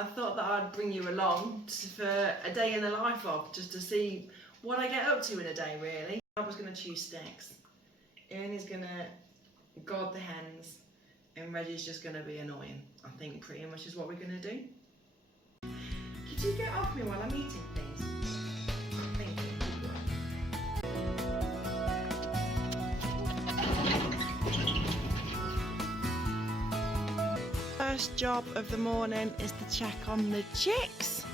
I thought that I'd bring you along for a day in the life of, just to see what I get up to in a day really. I was going to choose sticks. Ernie's going to guard the hens and Reggie's just going to be annoying. I think pretty much is what we're going to do. Could you get off me while I'm eating, please? Thank you. First job of the morning is to check on the chicks.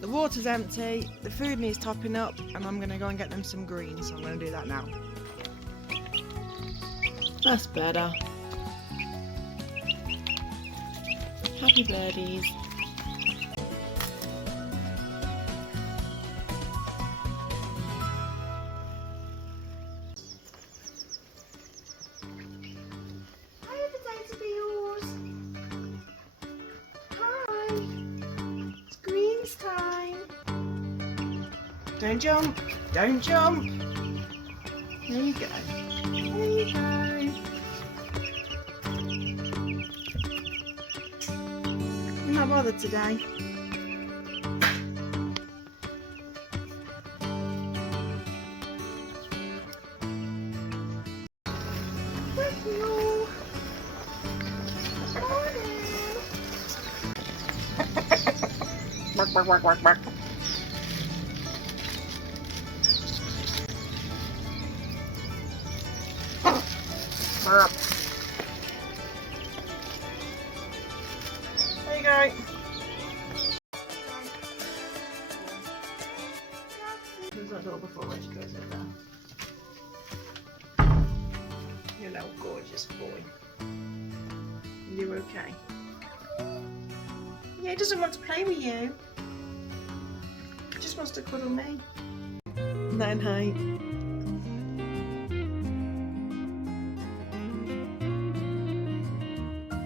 The water's empty, the food needs topping up, and I'm going to go and get them some greens, so I'm going to do that now. That's better. Happy birdies. Hi, potato peels. Hi. It's greens time. Don't jump. Don't jump. There you go. There you go. I'm not bothered today. Bark, bark, bark, bark, bark. Burp. There you go. Close that door before Reg goes in there. You little gorgeous boy. You okay? Yeah, he doesn't want to play with you. He just wants to cuddle me. Then, hey.